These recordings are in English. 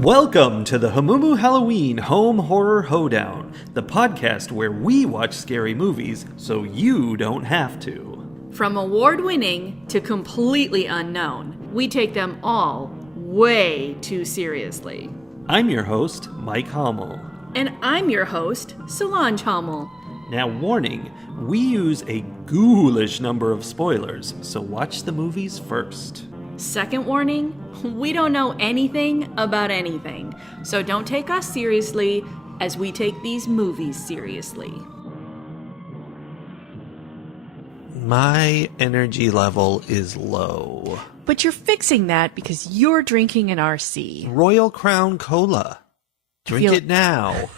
Welcome to the Hamumu Halloween Home Horror Hoedown, the podcast where we watch scary movies so you don't have to. From award-winning to completely unknown, we take them all way too seriously. I'm your host, Mike Hummel. And I'm your host, Solange Hummel. Now, warning, we use a ghoulish number of spoilers, so watch the movies first. Second warning, we don't know anything about anything, so don't take us seriously as we take these movies seriously. My energy level is low. But you're fixing that because you're drinking an RC. Royal Crown Cola. Drink it now.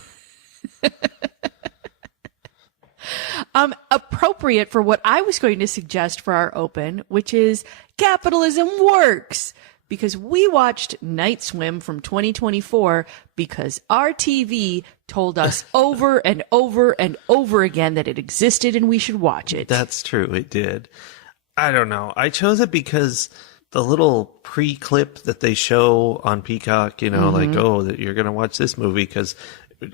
Appropriate for what I was going to suggest for our open, which is capitalism works. Because we watched Night Swim from 2024 because our TV told us over and over and over again that it existed and we should watch it. That's true, it did. I don't know. I chose it because the little pre-clip that they show on Peacock, like, oh, that you're going to watch this movie because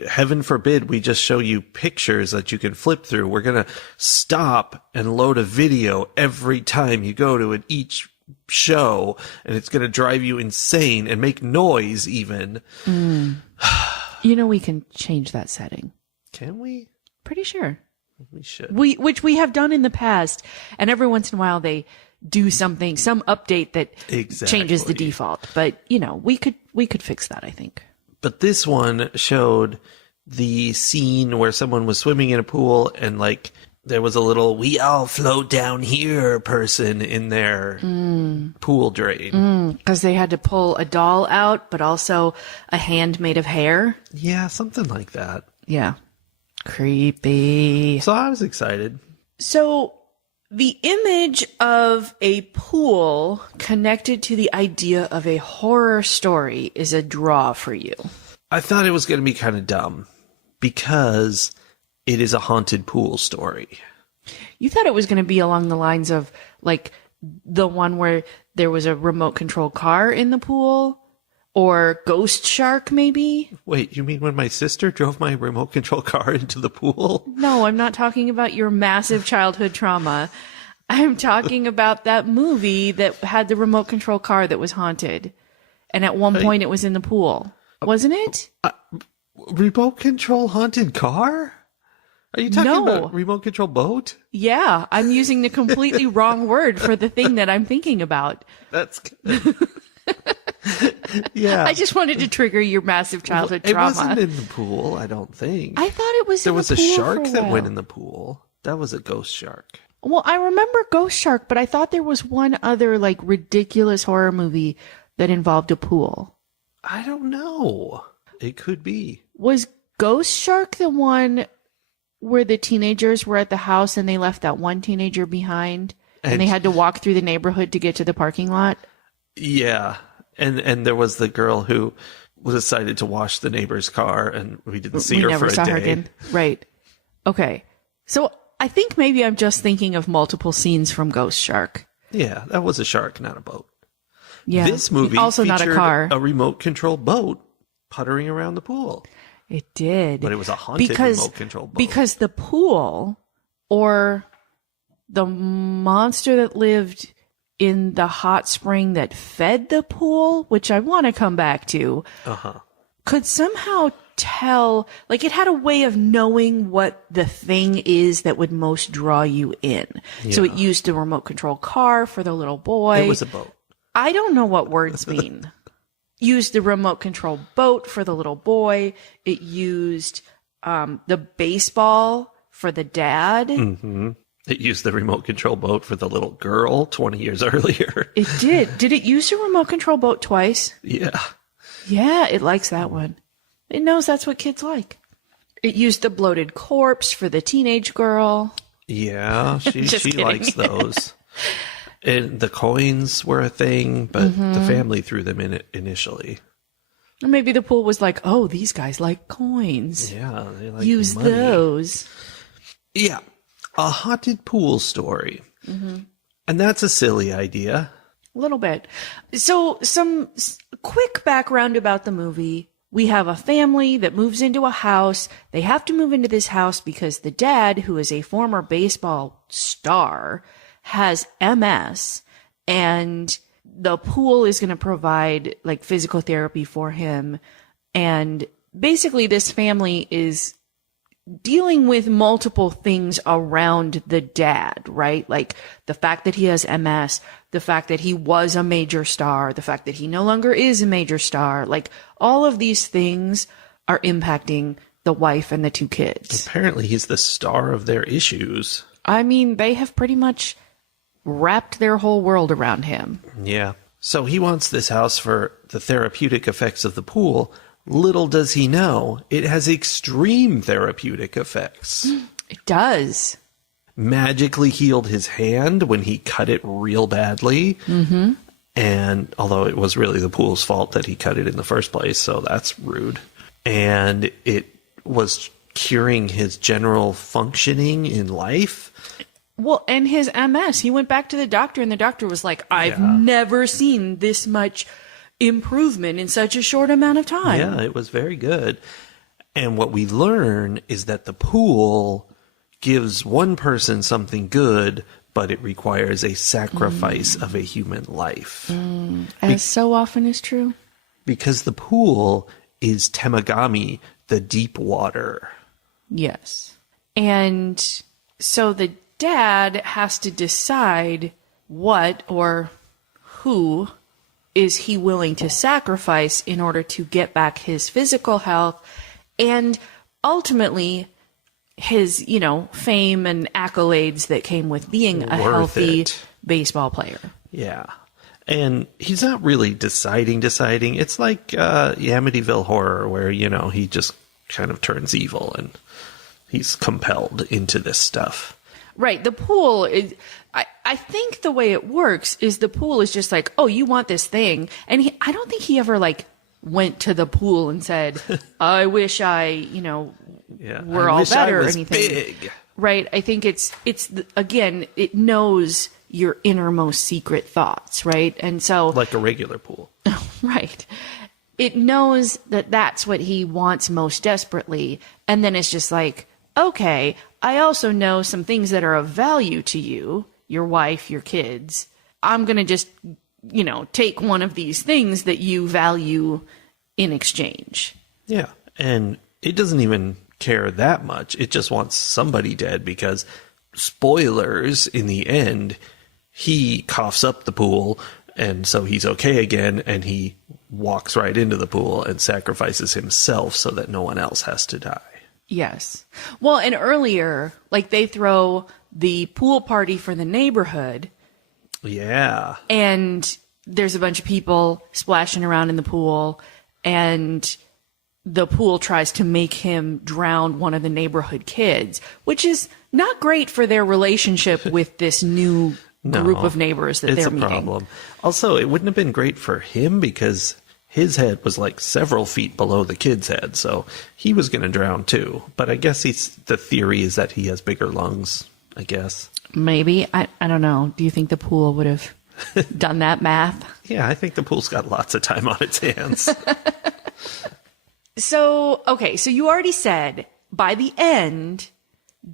heaven forbid we just show you pictures that you can flip through. We're going to stop and load a video every time you go to each show, and it's going to drive you insane and make noise even. We can change that setting. Can we? Pretty sure. We should. Which we have done in the past, and every once in a while they do something, some update that changes the default. But, we could fix that, I think. But this one showed the scene where someone was swimming in a pool and there was a little "we all float down here" person in their pool drain. Because they had to pull a doll out, but also a hand made of hair. Yeah, something like that. Yeah. Creepy. So I was excited. So the image of a pool connected to the idea of a horror story is a draw for you. I thought it was going to be kind of dumb because it is a haunted pool story. You thought it was going to be along the lines of the one where there was a remote control car in the pool, or Ghost Shark maybe? Wait, you mean when my sister drove my remote control car into the pool? No, I'm not talking about your massive childhood trauma. I'm talking about that movie that had the remote control car that was haunted. And at one point it was in the pool. Wasn't it? Remote control haunted car? Are you talking about remote control boat? Yeah, I'm using the completely wrong word for the thing that I'm thinking about. That's good. Yeah. I just wanted to trigger your massive childhood trauma. It wasn't in the pool, I don't think. I thought it was There in was the pool. a shark that went in the pool. That was a ghost shark. Well, I remember Ghost Shark, but I thought there was one other ridiculous horror movie that involved a pool. I don't know. It could be. Was Ghost Shark the one where the teenagers were at the house and they left that one teenager behind and they had to walk through the neighborhood to get to the parking lot? Yeah. And there was the girl who decided to wash the neighbor's car and we didn't see her for a day. We never saw her again. Right. Okay. So I think maybe I'm just thinking of multiple scenes from Ghost Shark. Yeah, that was a shark, not a boat. Yeah. This movie also featured not a car. A remote control boat puttering around the pool. It did. But it was a haunted remote control boat. Because the pool, or the monster that lived in the hot spring that fed the pool, which I want to come back to, could somehow tell, it had a way of knowing what the thing is that would most draw you in. Yeah. So it used the remote control car for the little boy. It was a boat. I don't know what words mean. Used the remote control boat for the little boy. It used the baseball for the dad. Mm-hmm. It used the remote control boat for the little girl 20 years earlier. It did. Did it use the remote control boat twice? Yeah. Yeah, it likes that one. It knows that's what kids like. It used the bloated corpse for the teenage girl. Yeah, she likes those. And the coins were a thing, but the family threw them in it initially. Maybe the pool was like, oh, these guys like coins. Yeah, they like use money. those. Yeah, a haunted pool story. And that's a silly idea. A little bit. So some quick background about the movie. We have a family that moves into a house. They have to move into this house because the dad, who is a former baseball star, has MS, and the pool is going to provide like physical therapy for him. And basically this family is dealing with multiple things around the dad, right? Like the fact that he has MS, the fact that he was a major star, the fact that he no longer is a major star, like all of these things are impacting the wife and the two kids. Apparently he's the star of their issues. I mean, they have pretty much wrapped their whole world around him. Yeah. So he wants this house for the therapeutic effects of the pool. Little does he know, it has extreme therapeutic effects. It does. Magically healed his hand when he cut it real badly. Mm-hmm. And although it was really the pool's fault that he cut it in the first place, so that's rude. And it was curing his general functioning in life. Well, and his MS, he went back to the doctor and the doctor was like, I've never seen this much improvement in such a short amount of time. Yeah, it was very good. And what we learn is that the pool gives one person something good, but it requires a sacrifice of a human life. As so often is true. Because the pool is Temagami, the deep water. Yes. And so the dad has to decide what or who is he willing to sacrifice in order to get back his physical health and ultimately his, fame and accolades that came with being a healthy baseball player. Yeah. And he's not really deciding. It's like Amityville Horror where, he just kind of turns evil and he's compelled into this stuff. Right. The pool is, I think the way it works is the pool is just like, oh, you want this thing. And I don't think he ever went to the pool and said, I wish I, were all better or anything. Big. Right. I think it's again, it knows your innermost secret thoughts. Right. And so like a regular pool. Right. It knows that that's what he wants most desperately. And then it's just like, okay, I also know some things that are of value to you, your wife, your kids. I'm going to just, take one of these things that you value in exchange. Yeah. And it doesn't even care that much. It just wants somebody dead because, spoilers, in the end, he coughs up the pool and so he's okay again and he walks right into the pool and sacrifices himself so that no one else has to die. Yes. Well, and earlier, they throw the pool party for the neighborhood. Yeah. And there's a bunch of people splashing around in the pool, and the pool tries to make him drown one of the neighborhood kids, which is not great for their relationship with this new group of neighbors that they're meeting. It's a problem. Also, it wouldn't have been great for him because his head was several feet below the kid's head, so he was going to drown too. But I guess the theory is that he has bigger lungs, I guess. Maybe. I don't know. Do you think the pool would have done that math? Yeah, I think the pool's got lots of time on its hands. So you already said by the end,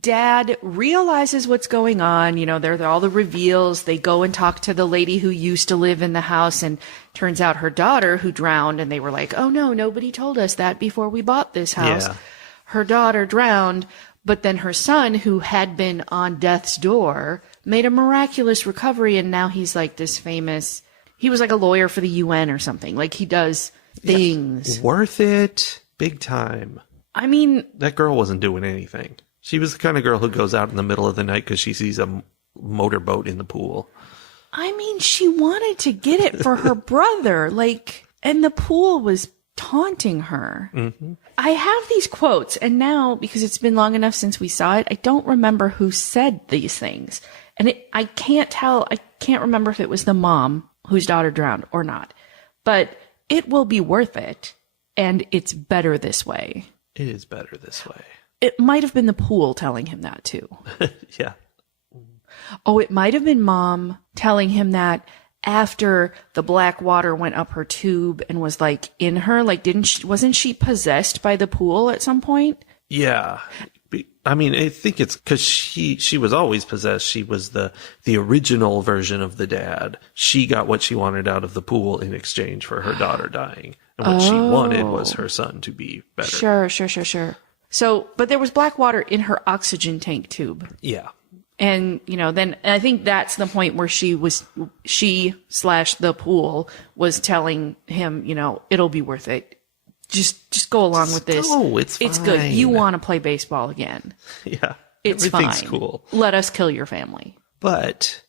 Dad realizes what's going on. There are all the reveals. They go and talk to the lady who used to live in the house, and turns out her daughter who drowned, and they were like, oh no, nobody told us that before we bought this house. Yeah. Her daughter drowned, but then her son, who had been on death's door, made a miraculous recovery, and now he's this famous, he was a lawyer for the UN or something. He does things. Yeah. Worth it. Big time. I mean, that girl wasn't doing anything. She was the kind of girl who goes out in the middle of the night because she sees a motorboat in the pool. I mean, she wanted to get it for her brother, and the pool was taunting her. Mm-hmm. I have these quotes, and now, because it's been long enough since we saw it, I don't remember who said these things. And I can't remember if it was the mom whose daughter drowned or not. But it will be worth it, and it's better this way. It is better this way. It might have been the pool telling him that, too. Yeah. Oh, it might have been Mom telling him that, after the black water went up her tube and was like in her, like wasn't she possessed by the pool at some point? Yeah. I mean, I think it's because she was always possessed. She was the original version of the dad. She got what she wanted out of the pool in exchange for her daughter dying. And what she wanted was her son to be better. Sure. So, but there was black water in her oxygen tank tube. Yeah. And, then I think that's the point where she/the pool was telling him, it'll be worth it. Just go along with this. Oh, it's fine. It's good. You want to play baseball again. Yeah. It's everything's fine. Cool. Let us kill your family. But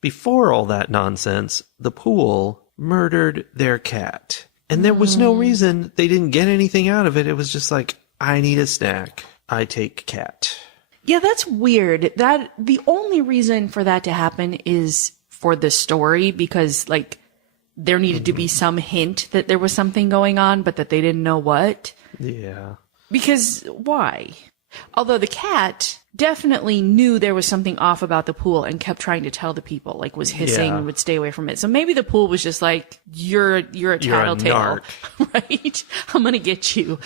before all that nonsense, the pool murdered their cat. And there was no reason. They didn't get anything out of it. It was just like, I need a snack. I take cat. Yeah, that's weird. That the only reason for that to happen is for the story, because like there needed to be some hint that there was something going on, but that they didn't know what. Yeah. Because why? Although the cat definitely knew there was something off about the pool and kept trying to tell the people, like was hissing and would stay away from it. So maybe the pool was just like, you're a tattletale, right? I'm going to get you.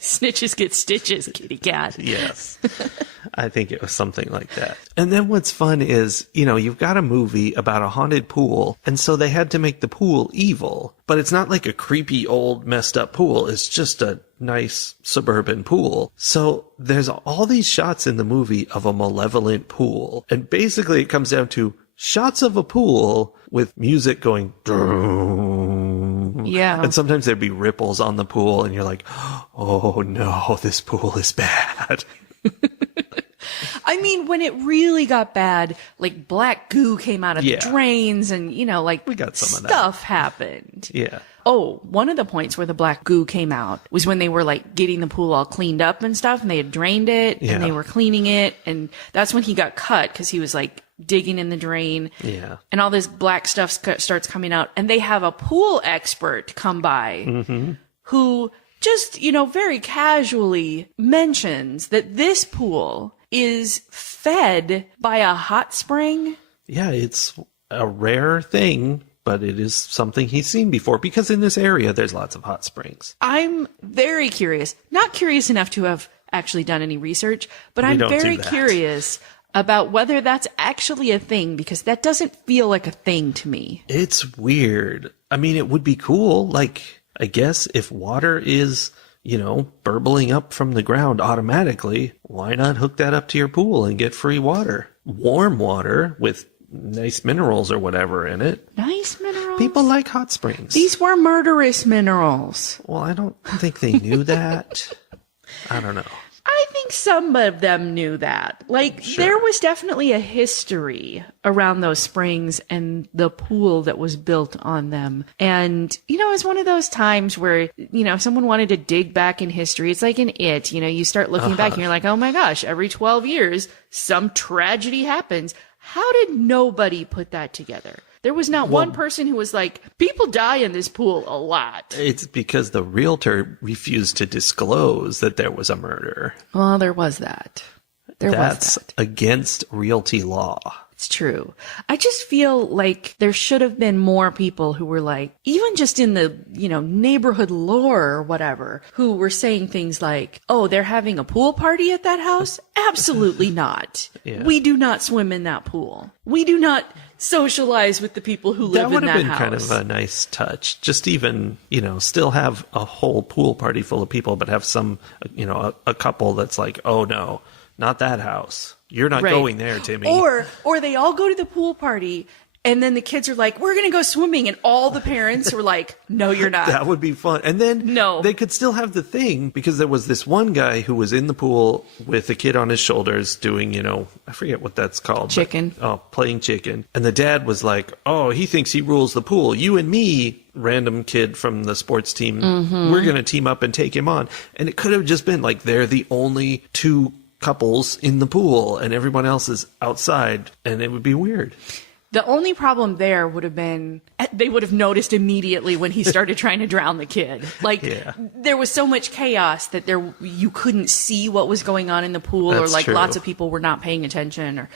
Snitches get stitches, kitty cat. Yes. I think it was something like that. And then what's fun is, you've got a movie about a haunted pool, and so they had to make the pool evil. But it's not like a creepy old messed up pool. It's just a nice suburban pool. So there's all these shots in the movie of a malevolent pool. And basically it comes down to shots of a pool with music going. Yeah. And sometimes there'd be ripples on the pool and you're like, oh no, this pool is bad. I mean, when it really got bad, like black goo came out of the drains and, we got some of that. Stuff happened. Yeah. Oh, one of the points where the black goo came out was when they were like getting the pool all cleaned up and stuff, and they had drained it and they were cleaning it. And that's when he got cut because he was like digging in the drain. Yeah. And all this black stuff starts coming out. And they have a pool expert come by who just, very casually mentions that this pool is fed by a hot spring. Yeah, it's a rare thing, but it is something he's seen before because in this area there's lots of hot springs. I'm very curious, not curious enough to have actually done any research, but I'm very curious about whether that's actually a thing, because that doesn't feel like a thing to me. It's weird. I mean, it would be cool. Like, I guess if water is, burbling up from the ground automatically, why not hook that up to your pool and get free water? Warm water with nice minerals or whatever in it. Nice minerals? People like hot springs. These were murderous minerals. Well, I don't think they knew that. I don't know. I think some of them knew that. Like, there was definitely a history around those springs and the pool that was built on them. And, it's one of those times where, if someone wanted to dig back in history, it's like in It, you start looking back and you're like, oh my gosh, every 12 years, some tragedy happens. How did nobody put that together? There was not one person who was like, people die in this pool a lot. It's because the realtor refused to disclose that there was a murder. Well, there was that. That's against realty law. It's true. I just feel like there should have been more people who were like, even just in the, neighborhood lore or whatever, who were saying things like, oh, they're having a pool party at that house? Absolutely not. Yeah. We do not swim in that pool. We do not socialize with the people who live in that house. That would have been kind of a nice touch. Just even, still have a whole pool party full of people, but have some, a couple that's like, oh no, not that house. You're not going there, Timmy. Or they all go to the pool party, and then the kids are like, we're going to go swimming. And all the parents were like, no, you're not. That would be fun. And then they could still have the thing, because there was this one guy who was in the pool with a kid on his shoulders doing, I forget what that's called. Chicken. Playing chicken. And the dad was like, oh, he thinks he rules the pool. You and me, random kid from the sports team, we're going to team up and take him on. And it could have just been like, they're the only two couples in the pool and everyone else is outside, and it would be weird. The only problem there would have been they would have noticed immediately when he started trying to drown the kid. Like, there was so much chaos that you couldn't see what was going on in the pool. That's or like true. Lots of people were not paying attention, or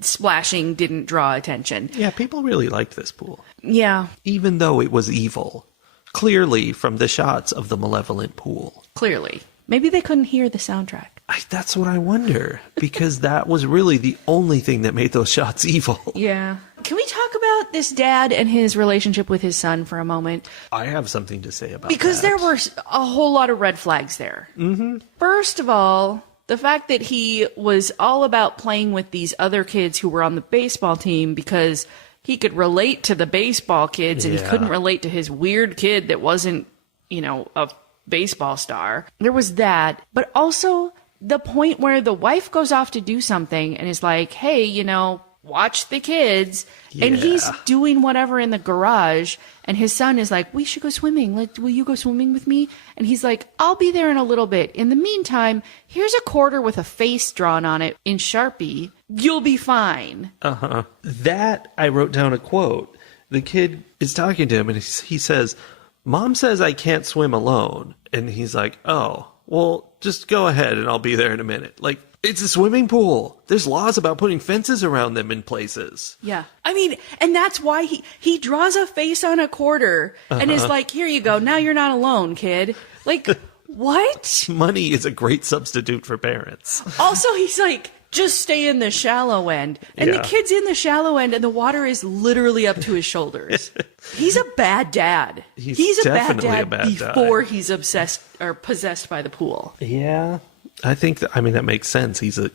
splashing didn't draw attention. Yeah, people really liked this pool. Yeah. Even though it was evil. Clearly from the shots of the malevolent pool. Clearly. Maybe they couldn't hear the soundtrack. That's what I wonder. Because that was really the only thing that made those shots evil. Yeah. Can we talk about this dad and his relationship with his son for a moment? I have something to say about because that. there were a whole lot of red flags there. Mm-hmm. First of all, the fact that he was all about playing with these other kids who were on the baseball team because he could relate to the baseball kids and he couldn't relate to his weird kid that wasn't, a baseball star. There was that. But also the point where the wife goes off to do something and is like, hey, watch the kids. Yeah. And he's doing whatever in the garage. And his son is like, we should go swimming. Will you go swimming with me? And he's like, I'll be there in a little bit. In the meantime, here's a quarter with a face drawn on it in Sharpie. You'll be fine. Uh-huh. That, I wrote down a quote. The kid is talking to him and he says, Mom says I can't swim alone. And he's like, oh, well, just go ahead and I'll be there in a minute. Like, it's a swimming pool. There's laws about putting fences around them in places. Yeah. I mean, and that's why he draws a face on a quarter and is like, here you go. Now you're not alone, kid. Like, what? Money is a great substitute for parents. Also, he's like, just stay in the shallow end. And the kid's in the shallow end and the water is literally up to his shoulders. He's a bad dad. He's a bad dad before he's obsessed or possessed by the pool. Yeah. I think that makes sense. He's a,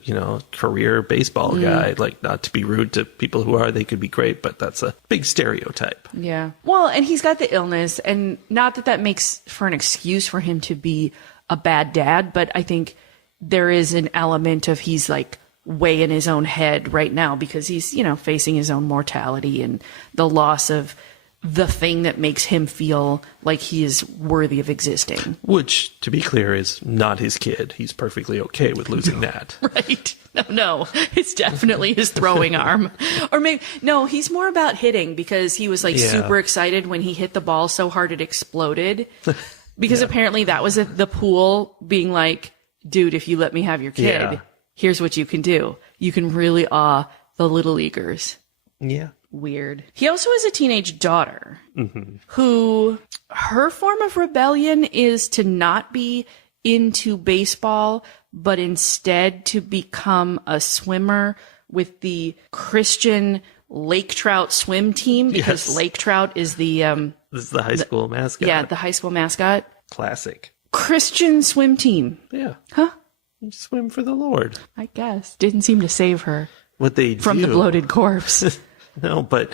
career baseball guy. Like, not to be rude to people who are, they could be great, but that's a big stereotype. Yeah. Well, and he's got the illness, and not that makes for an excuse for him to be a bad dad, but I think there is an element of he's like way in his own head right now because he's, facing his own mortality and the loss of the thing that makes him feel like he is worthy of existing. Which, to be clear, is not his kid. He's perfectly okay with losing that. Right. No, it's definitely his throwing arm. Or maybe, no, he's more about hitting because he was super excited when he hit the ball so hard it exploded. Because apparently that was the pool being like, dude, if you let me have your kid, here's what you can do. You can really awe the little leaguers. Yeah. Weird. He also has a teenage daughter who her form of rebellion is to not be into baseball, but instead to become a swimmer with the Christian Lake Trout swim team because Lake Trout is the this is the high school mascot. Yeah, the high school mascot. Classic. Christian swim team. Yeah. Huh? You swim for the Lord. I guess. Didn't seem to save her. What they from do. The bloated corpse. No, but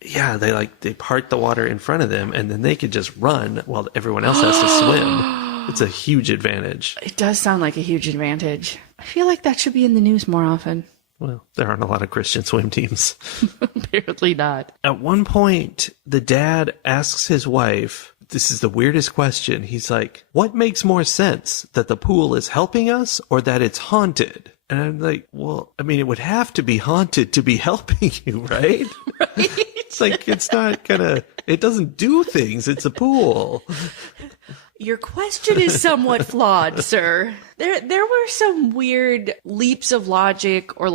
they part the water in front of them and then they could just run while everyone else has to swim. It's a huge advantage. It does sound like a huge advantage. I feel like that should be in the news more often. Well, there aren't a lot of Christian swim teams. Apparently not. At one point, the dad asks his wife, this is the weirdest question. He's like, what makes more sense, that the pool is helping us or that it's haunted? And I'm like, well, I mean, it would have to be haunted to be helping you, right? Right. It's like, it's not it doesn't do things. It's a pool. Your question is somewhat flawed, sir. There were some weird leaps of logic or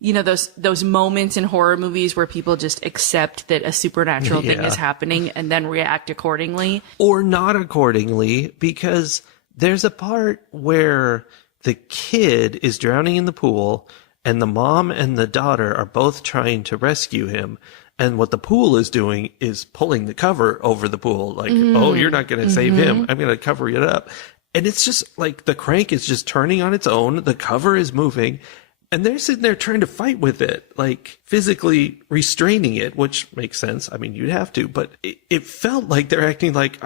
those moments in horror movies where people just accept that a supernatural thing is happening and then react accordingly. Or not accordingly, because there's a part where the kid is drowning in the pool and the mom and the daughter are both trying to rescue him. And what the pool is doing is pulling the cover over the pool. Like, oh, you're not going to save him. I'm going to cover it up. And it's just like the crank is just turning on its own. The cover is moving. And they're sitting there trying to fight with it, like physically restraining it, which makes sense. I mean, you'd have to, but it felt like they're acting like,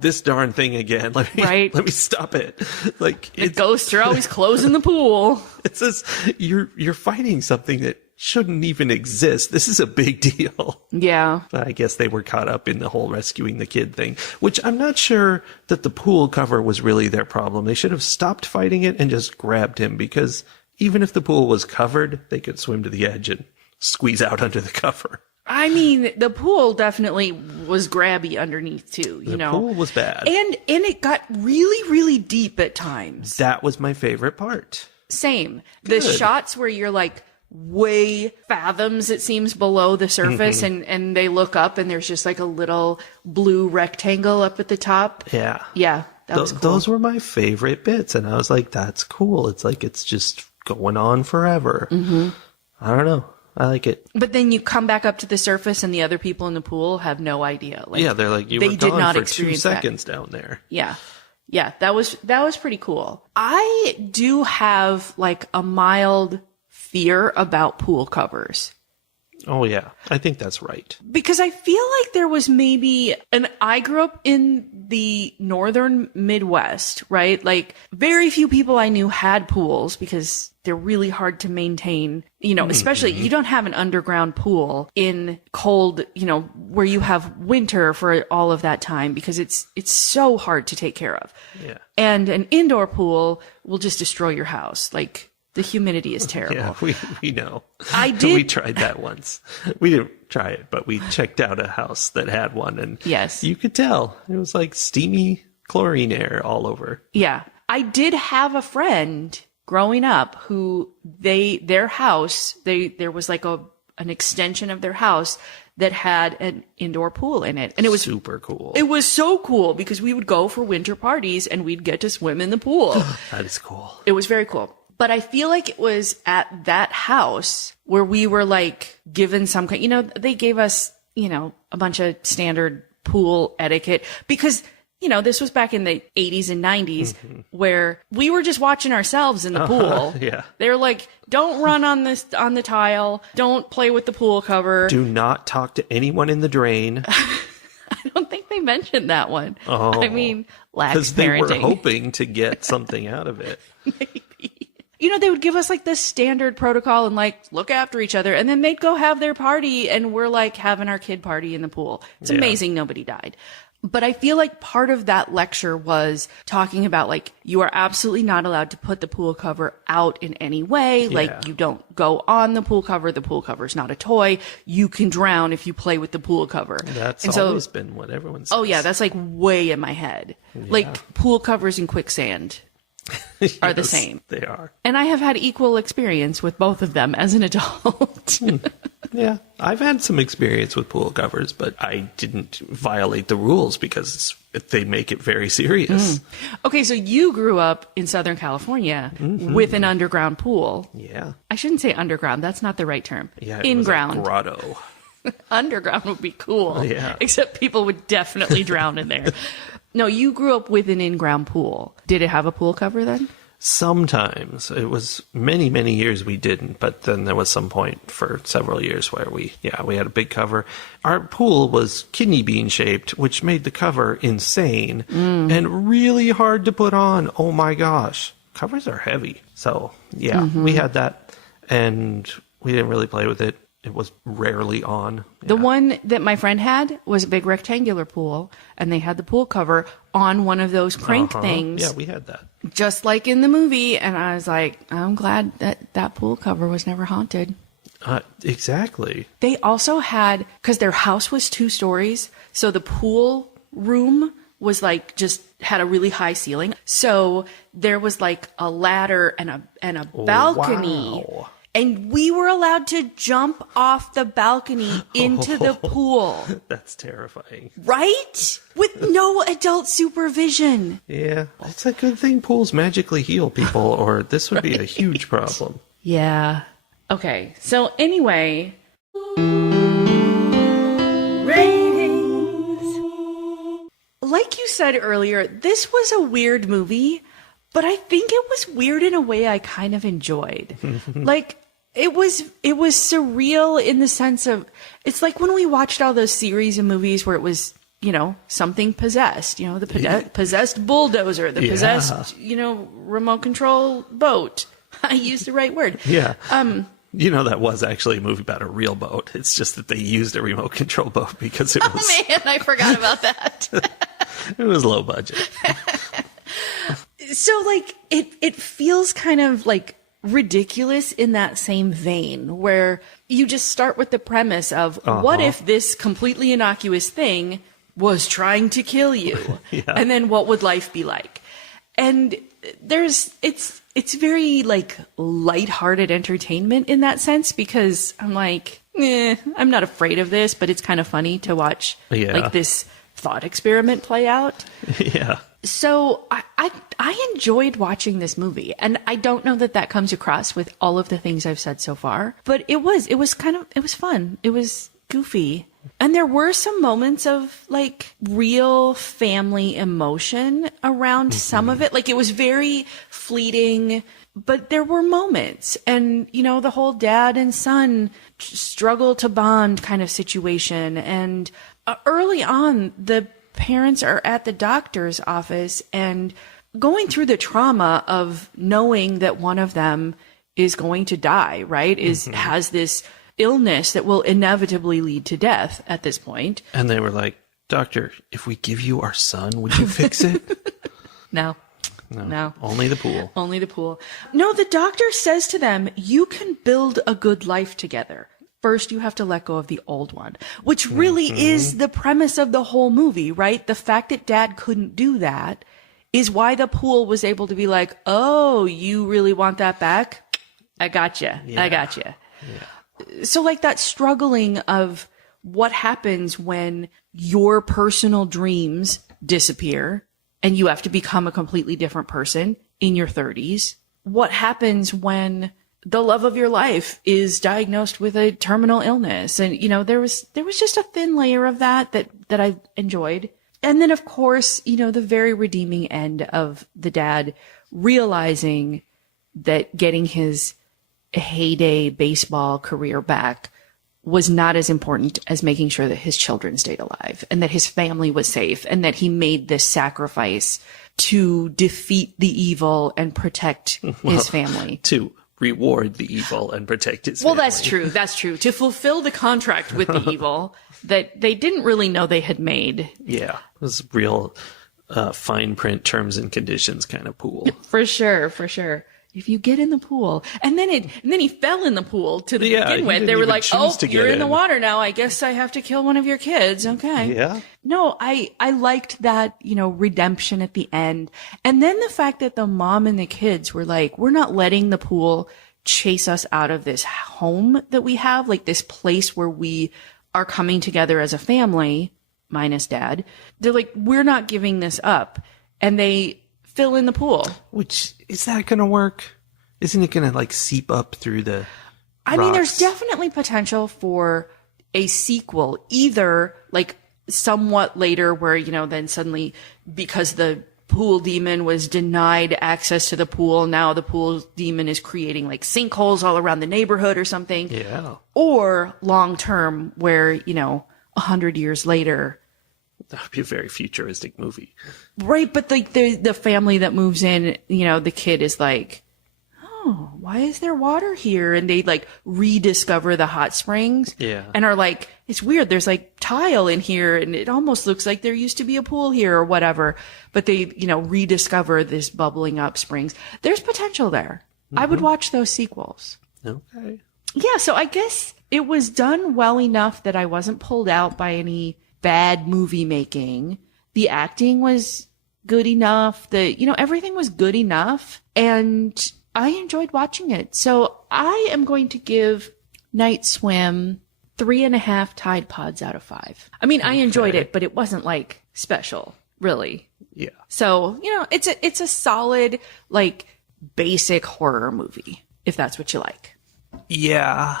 this darn thing again. Let me stop it. Like the ghosts are always closing the pool. It's just, you're fighting something that shouldn't even exist. This is a big deal. Yeah. But I guess they were caught up in the whole rescuing the kid thing, which I'm not sure that the pool cover was really their problem. They should have stopped fighting it and just grabbed him, because even if the pool was covered, they could swim to the edge and squeeze out under the cover. I mean, the pool definitely was grabby underneath too, The pool was bad. And it got really, really deep at times. That was my favorite part. Same. Good. The shots where you're like, way fathoms, it seems, below the surface, and they look up and there's just like a little blue rectangle up at the top. Yeah. Yeah, that was cool. Those were my favorite bits, and I was like, that's cool. It's like it's just going on forever. I don't know. I like it. But then you come back up to the surface and the other people in the pool have no idea. Like, yeah, they're like, you they were did gone not for 2 experience seconds down there. Yeah. Yeah, that was pretty cool. I do have like a mild fear about pool covers. Oh, yeah. I think that's right. Because I feel like there was maybe, and I grew up in the northern Midwest, right? Like very few people I knew had pools because they're really hard to maintain, you know, especially you don't have an underground pool in cold, you know, where you have winter for all of that time because it's so hard to take care of. Yeah. And an indoor pool will just destroy your house. Like, the humidity is terrible. Yeah, we know. We tried that once. We didn't try it, but we checked out a house that had one, and yes, you could tell it was like steamy chlorine air all over. Yeah, I did have a friend growing up who their house there was like an extension of their house that had an indoor pool in it, and it was super cool. It was so cool because we would go for winter parties and we'd get to swim in the pool. That is cool. It was very cool. But I feel like it was at that house where we were like given some kind, you know, they gave us, you know, a bunch of standard pool etiquette because, you know, this was back in the 80s and 90s where we were just watching ourselves in the pool. Yeah. They're like, don't run on the tile. Don't play with the pool cover. Do not talk to anyone in the drain. I don't think they mentioned that one. Oh. I mean, lax parenting. Because they were hoping to get something out of it. Maybe. You know, they would give us like this standard protocol and like look after each other. And then they'd go have their party and we're like having our kid party in the pool. It's amazing nobody died. But I feel like part of that lecture was talking about like, you are absolutely not allowed to put the pool cover out in any way. Yeah. Like you don't go on the pool cover. The pool cover is not a toy. You can drown if you play with the pool cover. That's always been what everyone says. Oh yeah, that's like way in my head. Yeah. Like pool covers and quicksand are the same. They are. And I have had equal experience with both of them as an adult. Yeah, I've had some experience with pool covers, but I didn't violate the rules because they make it very serious. Okay, so you grew up in Southern California with an underground pool. Yeah. I shouldn't say underground. That's not the right term. Yeah, in-ground. Was a grotto. Underground would be cool. Yeah. Except people would definitely drown in there. No, you grew up with an in-ground pool. Did it have a pool cover then? Sometimes. It was many, many years we didn't, but then there was some point for several years where we had a big cover. Our pool was kidney bean shaped, which made the cover insane and really hard to put on. Oh my gosh. Covers are heavy. So, yeah, we had that and we didn't really play with it. It was rarely on. The one that my friend had was a big rectangular pool, and they had the pool cover on one of those crank things. Yeah, we had that. Just like in the movie. And I was like, I'm glad that pool cover was never haunted. Exactly. They also had, because their house was 2 stories, so the pool room was like just had a really high ceiling. So there was like a ladder and a balcony. Wow. And we were allowed to jump off the balcony into the pool. That's terrifying. Right? With no adult supervision. Yeah. It's a good thing pools magically heal people, or this would be a huge problem. Yeah. Okay. So anyway. Ratings. Like you said earlier, this was a weird movie, but I think it was weird in a way I kind of enjoyed. Like, it was surreal in the sense of, it's like when we watched all those series of movies where it was, you know, something possessed, you know, the possessed bulldozer, the possessed, you know, remote control boat. I used the right word. Yeah. You know, that was actually a movie about a real boat. It's just that they used a remote control boat because it was... Oh, man, I forgot about that. It was low budget. So, like, it feels kind of, like, ridiculous in that same vein, where you just start with the premise of, what if this completely innocuous thing was trying to kill you? And then what would life be like? And it's very like lighthearted entertainment in that sense, because I'm like, I'm not afraid of this, but it's kind of funny to watch like this thought experiment play out. Yeah. So I enjoyed watching this movie, and I don't know that comes across with all of the things I've said so far, but it was fun. It was goofy. And there were some moments of like real family emotion around some of it. Like it was very fleeting, but there were moments, and you know, the whole dad and son struggle to bond kind of situation. And early on, the parents are at the doctor's office and going through the trauma of knowing that one of them is going to die, right? Has this illness that will inevitably lead to death at this point. And they were like, "Doctor, if we give you our son, would you fix it?" No. Only the pool. Only the pool. No, the doctor says to them, you can build a good life together. First, you have to let go of the old one, which really is the premise of the whole movie, right? The fact that dad couldn't do that is why the pool was able to be like, oh, you really want that back? I gotcha. Yeah. I gotcha. Yeah. So like that struggling of what happens when your personal dreams disappear and you have to become a completely different person in your 30s. What happens when the love of your life is diagnosed with a terminal illness? And, you know, there was just a thin layer of that I enjoyed. And then, of course, you know, the very redeeming end of the dad realizing that getting his heyday baseball career back was not as important as making sure that his children stayed alive and that his family was safe and that he made this sacrifice to defeat the evil and protect his family. To reward the evil and protect his family. Well, that's true. That's true. To fulfill the contract with the evil that they didn't really know they had made. Yeah. It was real fine print terms and conditions kind of pool. For sure. For sure. If you get in the pool, and then he fell in the pool to begin with. They were like, "Oh, you're in the water now. I guess I have to kill one of your kids." Okay. Yeah. No, I liked that, you know, redemption at the end, and then the fact that the mom and the kids were like, "We're not letting the pool chase us out of this home that we have, like this place where we are coming together as a family, minus dad." They're like, "We're not giving this up," and they fill in the pool. Which, is that going to work? Isn't it going to like seep up through the I mean, there's definitely potential for a sequel, either like somewhat later where, you know, then suddenly because the pool demon was denied access to the pool, now the pool demon is creating like sinkholes all around the neighborhood or something. Yeah. Or long term where, you know, 100 years later. That would be a very futuristic movie. Right, but the family that moves in, you know, the kid is like, "Oh, why is there water here?" And they like rediscover the hot springs. Yeah. And are like, "It's weird. There's like tile in here and it almost looks like there used to be a pool here," or whatever. But they, you know, rediscover this bubbling up springs. There's potential there. I would watch those sequels. Okay. Yeah, so I guess it was done well enough that I wasn't pulled out by any bad movie making. The acting was good enough. Everything was good enough. And I enjoyed watching it. So I am going to give Night Swim 3.5 Tide Pods out of 5. I mean, I enjoyed it, but it wasn't like special, really. Yeah. So, you know, it's a solid, like, basic horror movie, if that's what you like. Yeah.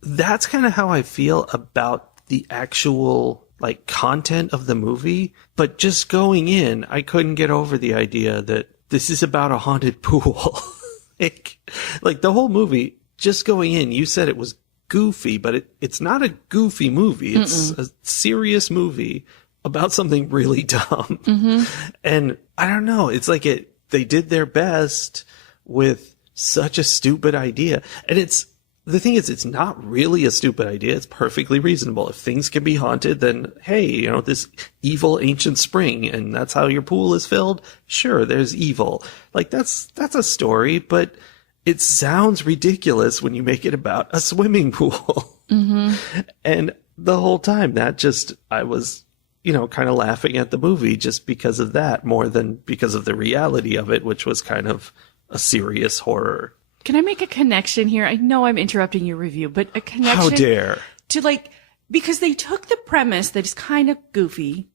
That's kind of how I feel about the actual like content of the movie, but just going in, I couldn't get over the idea that this is about a haunted pool. like the whole movie, just going in, you said it was goofy, but it's not a goofy movie. It's a serious movie about something really dumb. Mm-hmm. And I don't know, it's like they did their best with such a stupid idea. And the thing is, it's not really a stupid idea. It's perfectly reasonable. If things can be haunted, then, hey, you know, this evil ancient spring, and that's how your pool is filled. Sure, there's evil. Like, that's a story, but it sounds ridiculous when you make it about a swimming pool. Mm-hmm. And the whole time, I was kind of laughing at the movie just because of that more than because of the reality of it, which was kind of a serious horror. Can I make a connection here? I know I'm interrupting your review, but a connection. How dare. To because they took the premise that is kind of goofy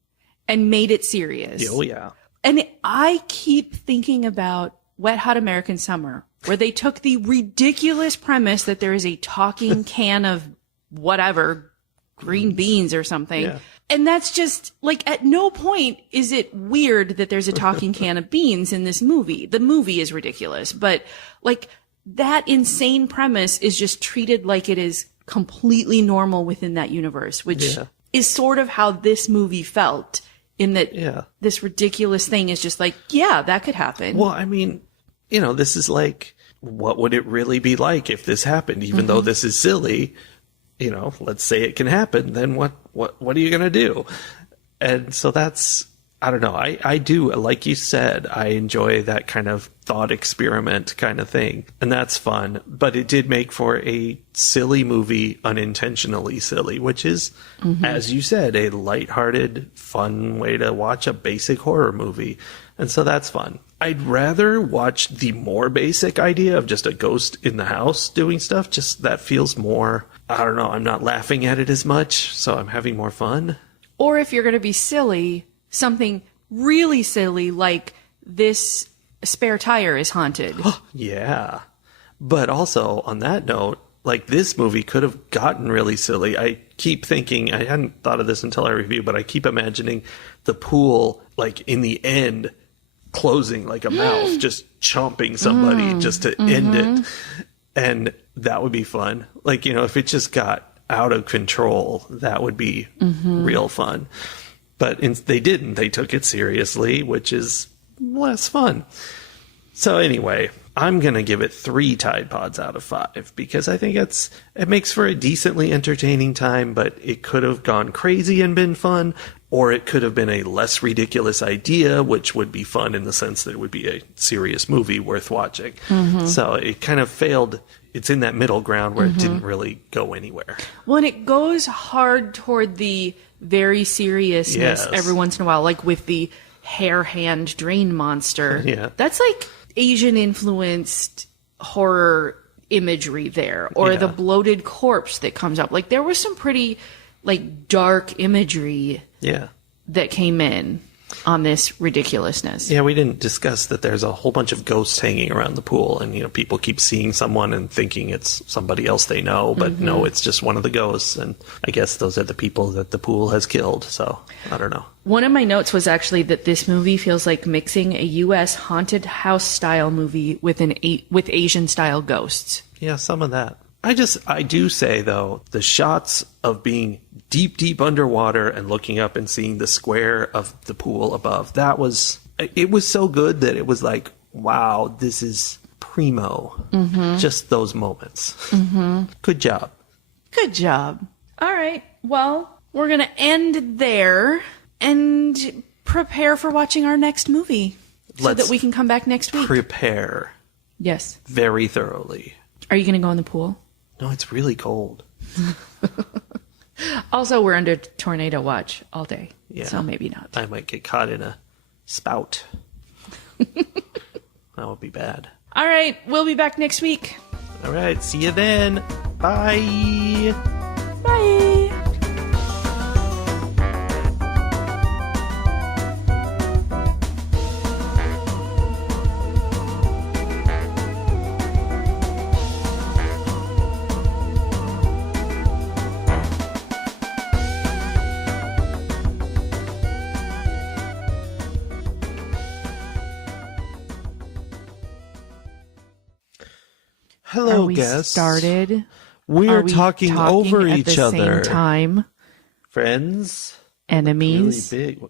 and made it serious. Oh, yeah. And I keep thinking about Wet Hot American Summer, where they took the ridiculous premise that there is a talking can of whatever, green beans or something. Yeah. And that's just at no point is it weird that there's a talking can of beans in this movie. The movie is ridiculous, but that insane premise is just treated like it is completely normal within that universe, which is sort of how this movie felt, in that this ridiculous thing is just that could happen. Well, I mean, this is what would it really be like if this happened? Even though this is silly, let's say it can happen, then what are you going to do? And so that's, I don't know. I do, like you said, I enjoy that kind of thought experiment kind of thing. And that's fun. But it did make for a silly movie, unintentionally silly, which is, as you said, a lighthearted, fun way to watch a basic horror movie. And so that's fun. I'd rather watch the more basic idea of just a ghost in the house doing stuff. Just that feels more, I don't know, I'm not laughing at it as much, so I'm having more fun. Or if you're going to be silly, something really silly like this spare tire is haunted. Yeah. But also, on that note, this movie could have gotten really silly. I keep thinking, I hadn't thought of this until I reviewed, but I keep imagining the pool, in the end, closing like a mouth, just chomping somebody just to end it. And that would be fun. If it just got out of control, that would be real fun. But they didn't. They took it seriously, which is less fun. So anyway, I'm going to give it 3 Tide Pods out of 5 because I think it makes for a decently entertaining time, but it could have gone crazy and been fun, or it could have been a less ridiculous idea, which would be fun in the sense that it would be a serious movie worth watching. So it kind of failed. It's in that middle ground where it didn't really go anywhere. Well, and it goes hard toward the very seriousness every once in a while, with the hair hand drain monster. Yeah. That's Asian influenced horror imagery there, or the bloated corpse that comes up. There was some pretty dark imagery that came in on this ridiculousness. Yeah, we didn't discuss that there's a whole bunch of ghosts hanging around the pool, and people keep seeing someone and thinking it's somebody else they know, but no, it's just one of the ghosts, and I guess those are the people that the pool has killed, so I don't know. One of my notes was actually that this movie feels like mixing a U.S. haunted house style movie with with Asian style ghosts. Yeah, some of that. I do say, though, the shots of being deep, deep underwater and looking up and seeing the square of the pool above, it was so good that it was wow, this is primo. Just those moments. Good job. Good job. All right. Well, we're going to end there and prepare for watching our next movie so that we can come back next week. Prepare. Yes. Very thoroughly. Are you going to go in the pool? No, it's really cold. Also, we're under tornado watch all day. Yeah. So maybe not. I might get caught in a spout. That would be bad. All right. We'll be back next week. All right. See you then. Bye. Bye. Hello, Are we guests. Started. We're talking over at each the other. Same time. Friends. Enemies. Really big.